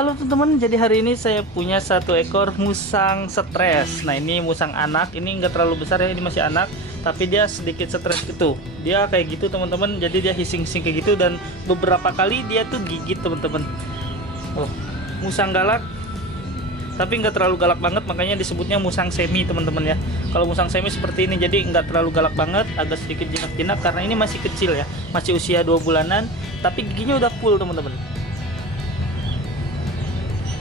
Halo teman-teman, jadi hari ini saya punya satu ekor musang stres. Nah ini musang anak, ini enggak terlalu besar ya, ini masih anak, tapi dia sedikit stres gitu. Dia kayak gitu teman-teman, jadi dia hissing-hissing kayak gitu dan beberapa kali dia tuh gigit teman-teman. Oh, musang galak, tapi nggak terlalu galak banget, makanya disebutnya musang semi teman-teman ya. Kalau musang semi seperti ini, jadi nggak terlalu galak banget, agak sedikit jinak-jinak karena ini masih kecil ya, masih usia 2 bulanan, tapi giginya udah full teman-teman.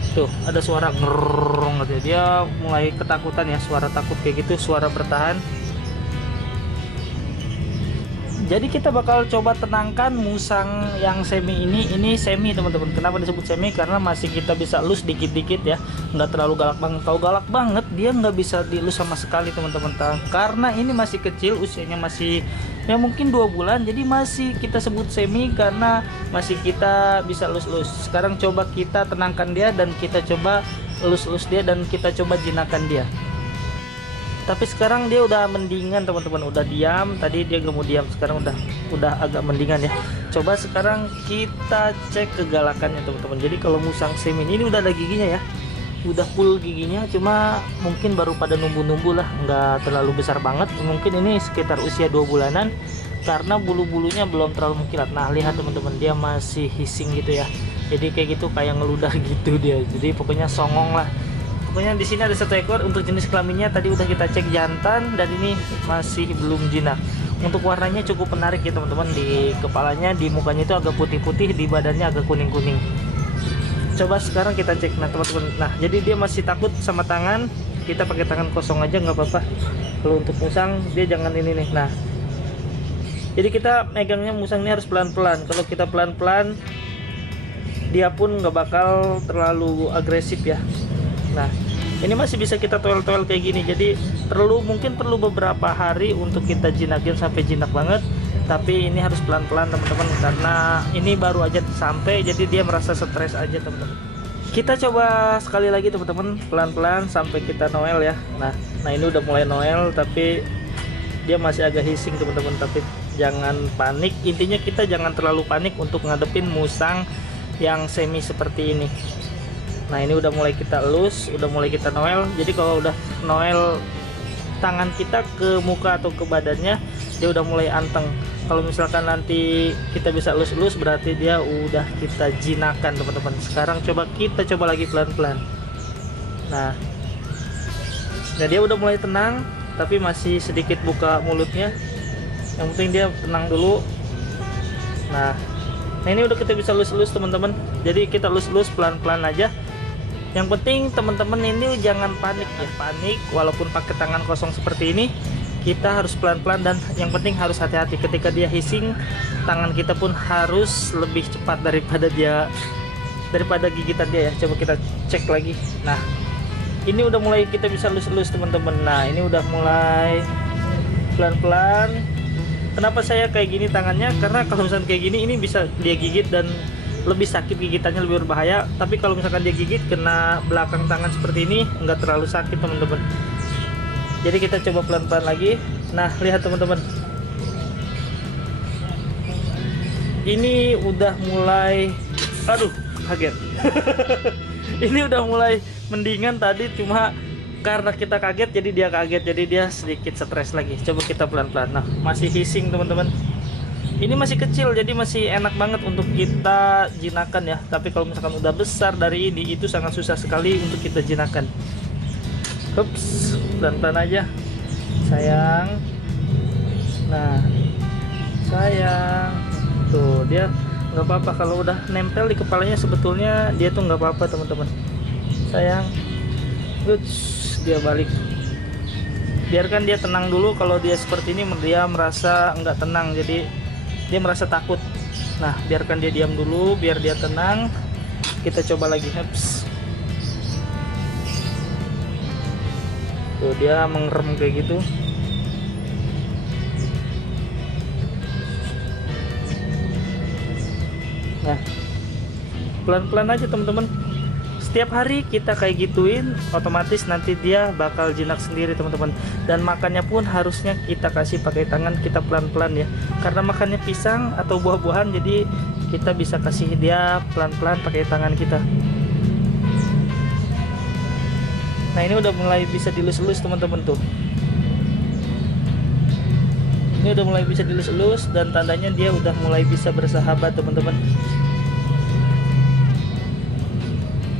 Tuh ada suara ngerong gitu ya. Dia mulai ketakutan ya, suara takut kayak gitu, suara bertahan. Jadi kita bakal coba tenangkan musang yang semi ini semi teman-teman. Kenapa disebut semi? Karena masih kita bisa elus dikit-dikit ya, nggak terlalu galak banget. Kalau galak banget dia nggak bisa dielus sama sekali teman-teman. Karena ini masih kecil, usianya masih ya mungkin 2 bulan, jadi masih kita sebut semi karena masih kita bisa elus-elus. Sekarang coba kita tenangkan dia dan kita coba elus-elus dia dan kita coba jinakan dia. Tapi sekarang dia udah mendingan teman-teman, udah diam. Tadi dia gak mau diam, sekarang udah agak mendingan ya. Coba sekarang kita cek kegalakannya teman-teman. Jadi kalau musang semi ini udah ada giginya ya, udah full giginya, cuma mungkin baru pada numbu-numbu lah, nggak terlalu besar banget. Mungkin ini sekitar usia 2 bulanan karena bulu-bulunya belum terlalu mengkilat. Nah lihat teman-teman, dia masih hissing gitu ya, jadi kayak gitu, kayak ngeludah gitu dia. Jadi pokoknya songong lah. Pokoknya di sini ada satu ekor. Untuk jenis kelaminnya tadi udah kita cek jantan dan ini masih belum jinak. Untuk warnanya cukup menarik ya teman-teman, di kepalanya, di mukanya itu agak putih-putih, di badannya agak kuning-kuning. Coba sekarang kita cek. Nah teman-teman, nah jadi dia masih takut sama tangan, kita pakai tangan kosong aja nggak apa-apa. Kalau untuk musang dia jangan ini nih. Nah jadi kita megangnya musang ini harus pelan-pelan. Kalau kita pelan-pelan dia pun nggak bakal terlalu agresif ya. Nah ini masih bisa kita toel-toel kayak gini, jadi mungkin perlu beberapa hari untuk kita jinakin sampai jinak banget. Tapi ini harus pelan-pelan teman-teman, karena ini baru aja sampai, jadi dia merasa stres aja teman-teman. Kita coba sekali lagi teman-teman, pelan-pelan sampai kita noel ya. Nah ini udah mulai noel, tapi dia masih agak hissing teman-teman. Tapi jangan panik, intinya kita jangan terlalu panik untuk ngadepin musang yang semi seperti ini. Nah ini udah mulai kita elus, udah mulai kita noel. Jadi kalau udah noel tangan kita ke muka atau ke badannya, dia udah mulai anteng. Kalau misalkan nanti kita bisa elus-elus, berarti dia udah kita jinakan teman-teman. Sekarang kita coba lagi pelan-pelan. Nah dia udah mulai tenang, tapi masih sedikit buka mulutnya. Yang penting dia tenang dulu. Nah ini udah kita bisa elus-elus teman-teman. Jadi kita elus-elus pelan-pelan aja. Yang penting teman-teman ini jangan panik ya. Panik walaupun pakai tangan kosong seperti ini, kita harus pelan-pelan, dan yang penting harus hati-hati ketika dia hissing. Tangan kita pun harus lebih cepat daripada gigitan dia ya. Coba kita cek lagi. Nah ini udah mulai kita bisa elus-elus teman-teman. Nah ini udah mulai pelan-pelan. Kenapa saya kayak gini tangannya? Karena kalau misalkan kayak gini, ini bisa dia gigit dan lebih sakit, gigitannya lebih berbahaya. Tapi kalau misalkan dia gigit kena belakang tangan seperti ini, nggak terlalu sakit teman-teman. Jadi kita coba pelan-pelan lagi. Nah lihat teman-teman, ini udah mulai, aduh kaget. Ini udah mulai mendingan. Tadi cuma karena kita kaget, jadi dia kaget, jadi dia sedikit stres lagi. Coba kita pelan-pelan. Nah masih hissing teman-teman. Ini masih kecil, jadi masih enak banget untuk kita jinakan ya. Tapi kalau misalkan udah besar dari ini, itu sangat susah sekali untuk kita jinakan. Ups, pelan-pelan aja sayang. Nah sayang, tuh dia nggak apa-apa. Kalau udah nempel di kepalanya, sebetulnya dia tuh nggak apa-apa teman-teman. Sayang, ups, dia balik. Biarkan dia tenang dulu. Kalau dia seperti ini, dia merasa nggak tenang, jadi dia merasa takut. Nah biarkan dia diam dulu, biar dia tenang. Kita coba lagi. Ups. Tuh dia mengerem kayak gitu. Nah pelan-pelan aja teman-teman. Setiap hari kita kayak gituin, otomatis nanti dia bakal jinak sendiri teman-teman. Dan makannya pun harusnya kita kasih pakai tangan, kita pelan-pelan ya. Karena makannya pisang atau buah-buahan, jadi kita bisa kasih dia pelan-pelan pakai tangan kita. Nah ini udah mulai bisa dilus-lus teman-teman tuh. Ini udah mulai bisa dilus-lus dan tandanya dia udah mulai bisa bersahabat teman-teman.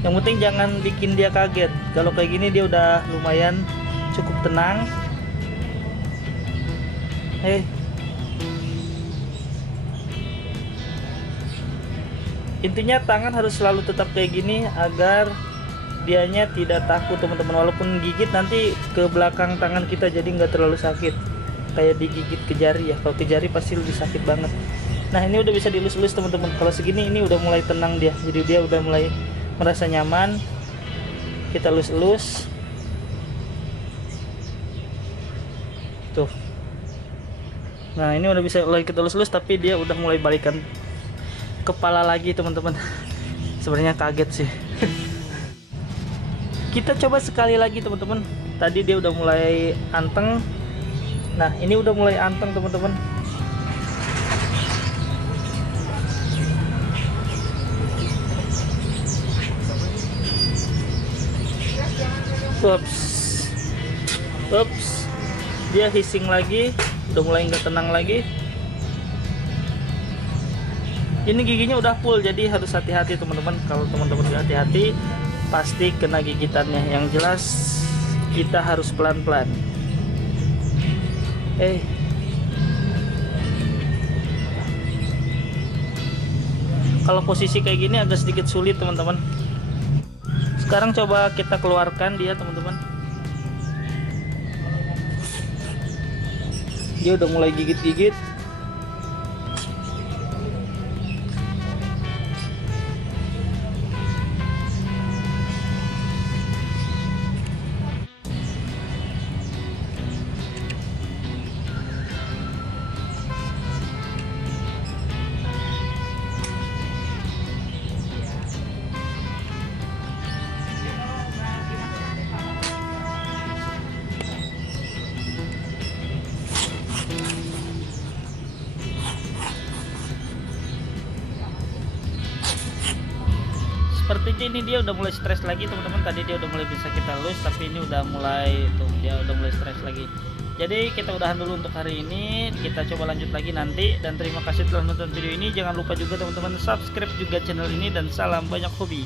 Yang penting jangan bikin dia kaget. Kalau kayak gini dia udah lumayan cukup tenang. Intinya tangan harus selalu tetap kayak gini agar dianya tidak takut teman-teman. Walaupun gigit nanti ke belakang tangan kita jadi nggak terlalu sakit kayak digigit ke jari ya. Kalau ke jari pasti lebih sakit banget. Nah ini udah bisa dilus-lus teman-teman. Kalau segini ini udah mulai tenang dia, jadi dia udah mulai merasa nyaman. Kita lus-lus tuh. Nah ini udah bisa mulai kita lus-lus, tapi dia udah mulai balikan kepala lagi teman-teman. Sebenarnya kaget sih. Kita coba sekali lagi teman-teman. Tadi dia udah mulai anteng. Nah ini udah mulai anteng teman-teman. Ups, dia hissing lagi, udah mulai nggak tenang lagi. Ini giginya udah full, jadi harus hati-hati teman-teman. Kalau teman-teman nggak hati-hati pasti kena gigitannya. Yang jelas kita harus pelan-pelan. Kalau posisi kayak gini agak sedikit sulit teman-teman. Sekarang coba kita keluarkan dia teman-teman. Dia udah mulai gigit-gigit. Sepertinya ini dia udah mulai stres lagi teman-teman. Tadi dia udah mulai bisa kita lus, tapi ini udah mulai tuh, dia udah mulai stres lagi. Jadi kita udahan dulu untuk hari ini. Kita coba lanjut lagi nanti. Dan terima kasih telah menonton video ini. Jangan lupa juga teman-teman subscribe juga channel ini. Dan salam banyak hobi.